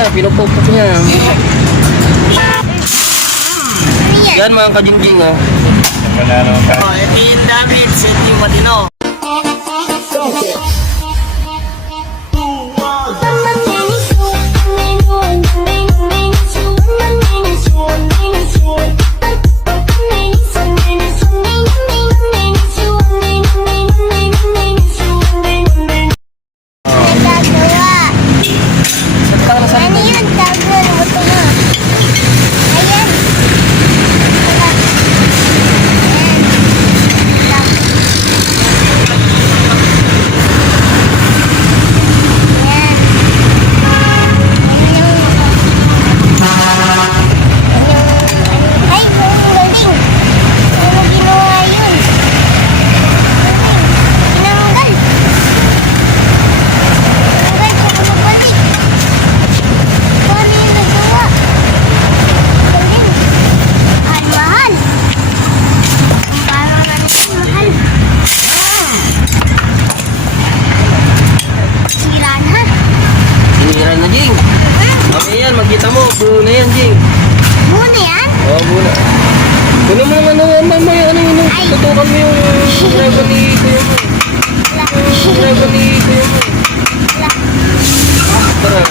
kuya, pinupupok niya. Yan mga kajingjing, oh. Wala naman ka. Oh, ito yung damage, ito yung matino. Magkita mo, buo na yan, Jing. Buo na yan? Oo, buo na. Kunin mo naman, tutukan mo yung level ni kuya mo. Yung level ni kuya mo. Tara.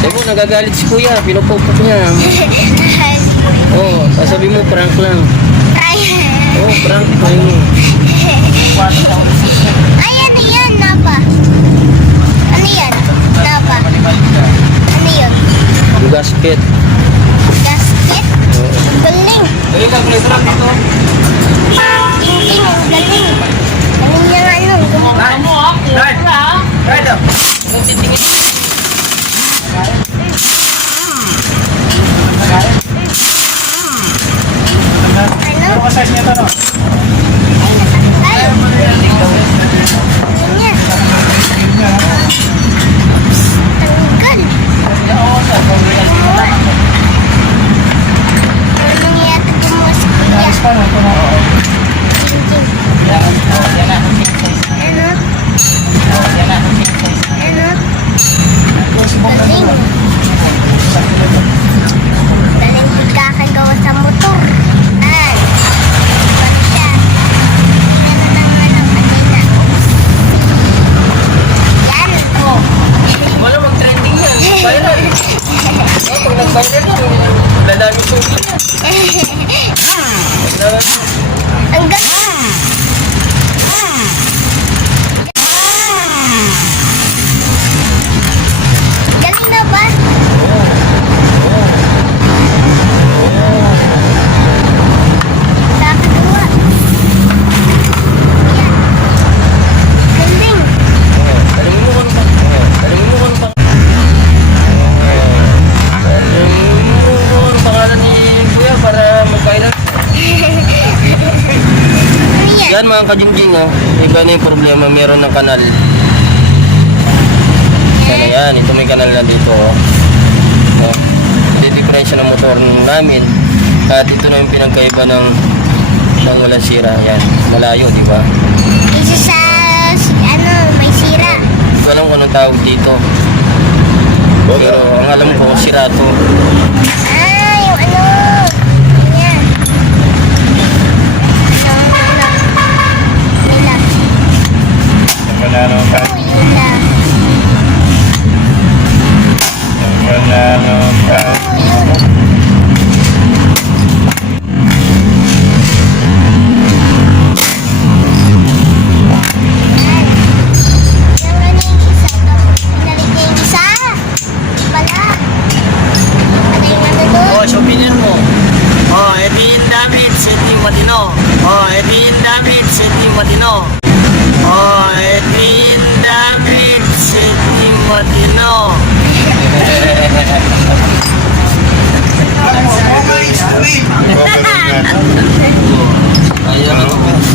Sabi mo, nagagalit si kuya, pinupupok niya. Oo, sasabi mo, prank lang. Oh, prank tayo. Ay, ano yan, Napa? Ano yan, Napa? Ano yun? Yung gasket. Gasket? Oo. Galing. Ay, calculator lang dito. Tingting, ang galing. Galing niya nga nun. Gumawa mo, ha? Right up. Anong titingin? Ano? Ano ka size nito, no? Ay, natanggal. Ano yan? Tanggal. Gumawa. Anong yata gumawa si Kuya? Paano ito, no? Tingting. Ano? Ano? Galing. Galing pagkakagawa sa motor. Ay. Ba't siya? Ano naman ang kanina? Yan. Wala, mag-trending yan. Viral. Oh, pag nag-viral yan, lalami suki yan. Ang galing. Galing na ba? Nakakagawa. Yan. Galing. Tanungin mo kung pa. Tanungin mo kung pa. Tanungin mo kung pangalan ni kuya para mag-viral. Ano yan? Yan mga kajingjing, oh. Iba na yung problema, meron ng kanal. Sana yan, ito may kanal na dito, oh. Oh. Diferensya ng motor namin. At ito na yung pinagkaiba ng walang sira. Yan, malayo, di ba? Isa sa, ano, may sira. Hindi ko alam kung anong tawag dito. Pero ang alam ko, sira to. Ah, yung ano. Yan. Nila. Wala naman ka. Nila. Wala naman ka. Ano Oh, so opinion mo. Oh, ito yung damage, ito yung matino. Oh, ito yung damage, ito yung matino. Oh, ito yung damage, ito yung matino.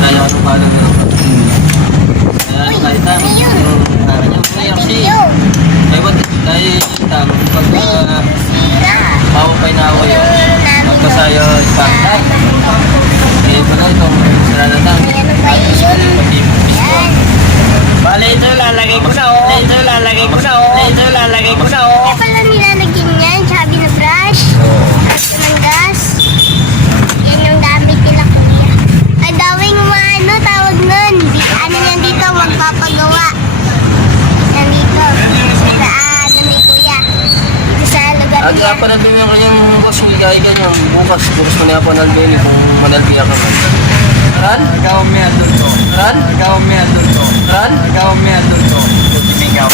Ayaw ano pa lang. Ayaw kahit tayo. Ayaw kasi. Ay, ba't tayo tamo? Pag Sira. bawang pa inawa yun. Magkasayo, isang. Eh, pala ito. Sarada tayo. Ano ba yun? Yan. Bale, ito lalagay ko na oh. Ito lalagay ko na oh. Ito lalagay ko na oh. Ay pala nilalagyan yan. Sabi na brush. At ng gas. Yan yung gamit nila kuya. Ay dawing ano tawag nun. Ano yan dito magpapagawa. Nandito. Sa ano ni kuya. Dito sa lugar At niya. panalbi mo yung kanyang boss, hindi kaya ganyan. Bukas mo na yung panalbi niya kung manalbi ka man. Ran? Ikaw may adulto. Ran? Ikaw may adulto. Ran? Ikaw may adulto. Timigaw.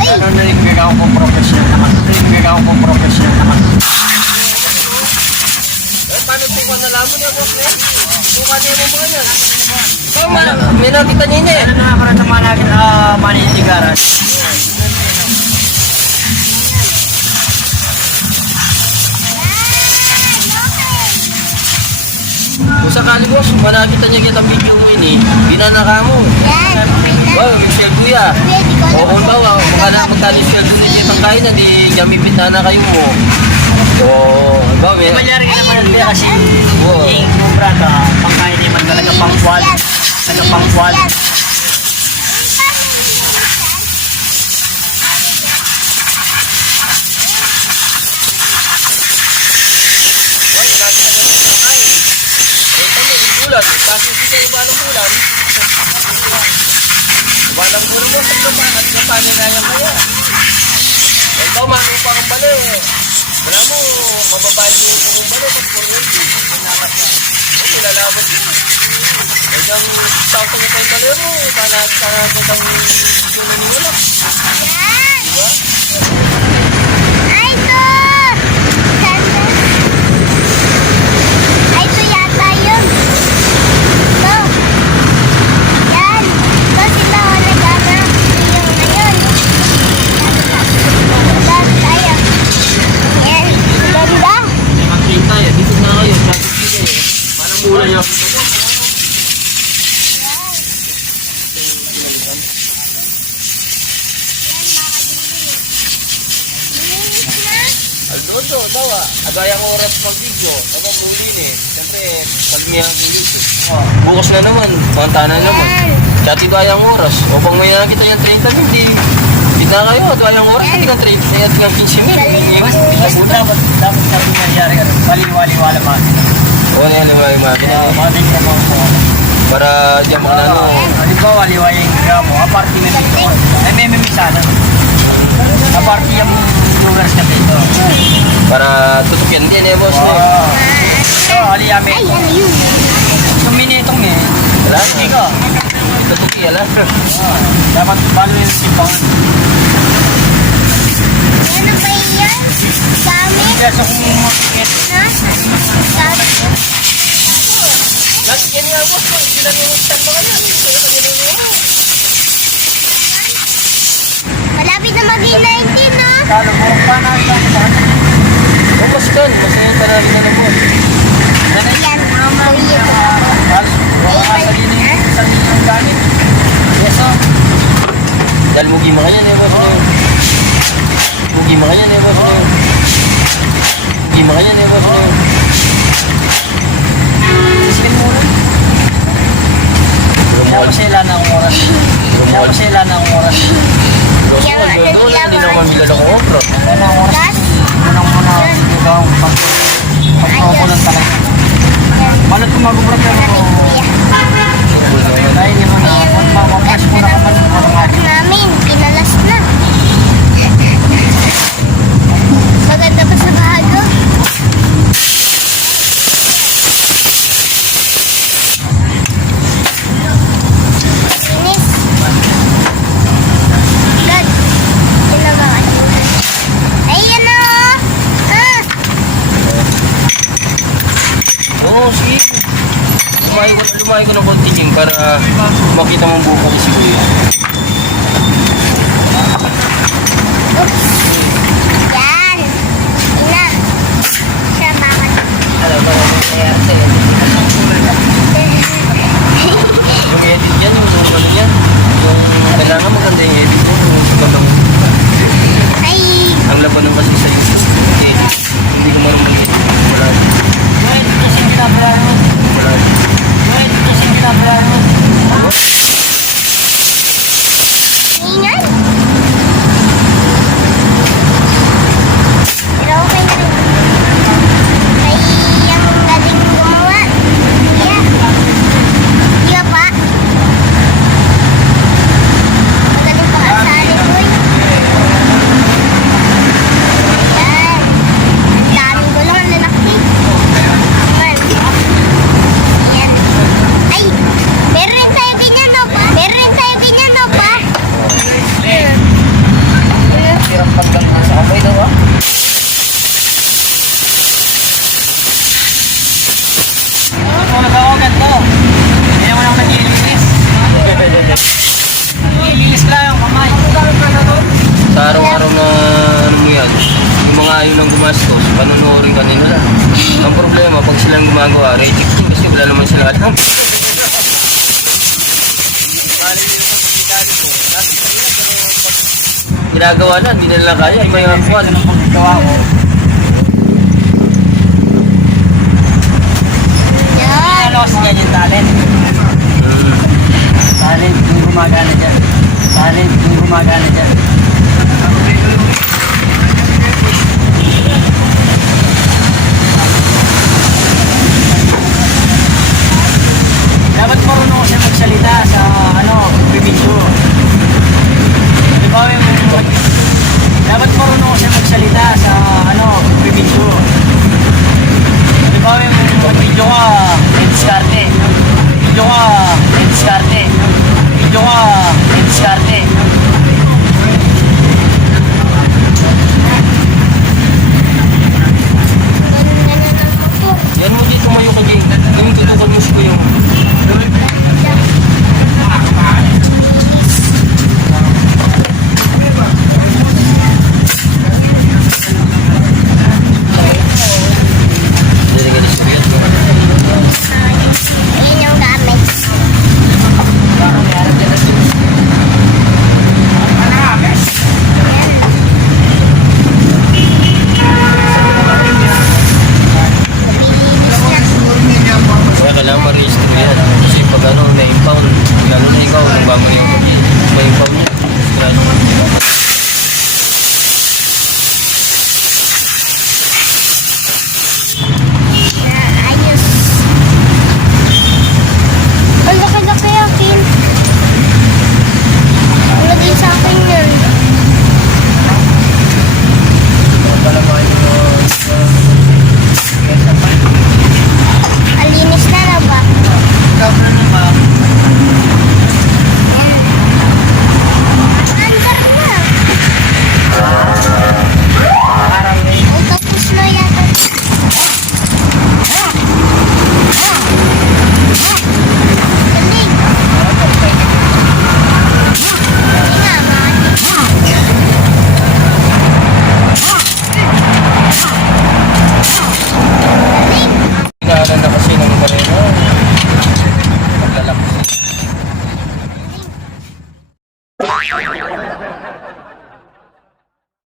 Ay! Ano narinig ako kung professional naman? Narinig ako kung professional naman. Paano ito kung nalaman niya, boss? Bukan niya mo mga yan. May nakita niya niya eh. Ano na para sa mga natin maninigaran? Kung sakali boss, manakita niya kita video ini, binanaka mo. Yan. Okay na. Wow, yung shell kuya. Kuya, di ko O kung bawa, magkano yung shell kuya kitang kain na di gamipin na kayo mo. So, ba, may... Malyari ka naman ang kasi Oo. yung kubra ka, pangkain naman talaga pangkwal. Talaga pangkwal. Yan. Bulan, kasi kita iba ng bulan. Balang bulan mo, sa lupa, at napananayan mo yan. Ito, manupa kang bali. Wala mo, mababayad mo kung bali, pag hindi. Kasi lalaban mo. Hanggang sakto mo kayo bali mo, panagsangan mo kang naniwala. Yan. Diba? Ay, ito! Ganda. Ay, ito yata yun. Ito. Yan. Ito sila o nagana. Yung ngayon. Ganda tayo. Yan. Ganda. Makita eh, dito na kayo, traffic dito eh. Parang mula niya. Aldoso, daw ah. Agayang oras pag video. Dapat ulin eh. Siyempre, pag niya ang YouTube. Bukas na naman, pangtana naman. Yan. Dati gayang oras. O pag may nakita yung 30 mil, di. Kita kayo, gayang oras, hindi kang 30, hindi kang 15 mil. Mas dapat sabi malyari ka. Wali-wali-wala man. O, yan, lima. Mating ka mo po. Para di ako na ano. Di ba wali-wali ka mo? Aparti na dito. Ay may mimisana. Aparti yung lugar sa dito. Para tutukin din eh, boss. Oo. So, aliyame. Ay, ano yun? Suminitong eh. Wala. Sige ko. Tutukin, alam. Dapat balo yung simpangan. Ano ba yan? Dami? Kaya sa kung makikit. Na? Dami? Lagi yan nga, boss. Sila yung stand mga yan. Malapit na maging 19, no? Kalo mo pa na sa O, boss doon. Kasi yung parang na lang, boss. Yan. Kuya. Sa linyong galit. Yes, oh. Dahil mugi mga yan eh, boss. Mugi mga yan eh, boss. Mugi mga yan eh, boss. Sige mo rin. Kaya ko sila ng oras. Kaya ko sila ng oras. Doon, hindi na mamila ng okra. Kaya ng oras. Gas? Unang-una. Ikaw. Pagpakulan talaga. Balot ko magubra pero. Kuya. Dahil naman na. Magpapas mo na ka man. Ano namin? Pinalas na. Maganda pa sa bahago. Inis. Dad. Tinabakan mo. Ayan na oh. Ah. Oo, sige. Lumayo ko ng konti King, para makita mong buka ni si Kuya. Oops. Yan. Ina. Siya bakit? Ano ba naman kaya yung edit yan, yung ano yan. Yung kailangan maganda yung edit mo. Yung magandang Ay. ang laban ng kasi sa edit. Hindi ko marunong mag-edit. Wala. Kasi pinapala mo. Wala. Lilis lang yung kamay. Sa araw-araw na ano mo yan, yung mga ayaw nang gumastos, panunuorin ka nila. Ang problema, pag silang gumagawa, rating kasi wala naman sila alam. Ginagawa na, hindi nila kaya. Iba yung ako. Ito ng pagkagawa ko. Yan. Ano kasi ganyan talent? Talent yung gumagana dyan. Talent yung gumagana dyan. Dapat marunong kasi magsalita sa bibinggo. Di ba yung dapat marunong kasi magsalita sa bibinggo. Di ba yung mag-video ka, may diskarte. Video ka, may diskarte. Video ka, may diskarte. Ganun-ganun ang motor. Yan mo dito mayo ka, Jay. Yung tutukod mo siya yung... Hindi na ganun siya. Yan yung gamit. Kaya kailangan ma-register yan. Kasi pag na-impound, lalo na ikaw, kung ba mo yung ma-impound niya. Ayos. Ang laki-laki akin. Lagay sa akin yun. Alinis na ba? Andar na. Ay, tapos na yata. Galing. Hindi naman. Galing. Pinaalan na kasi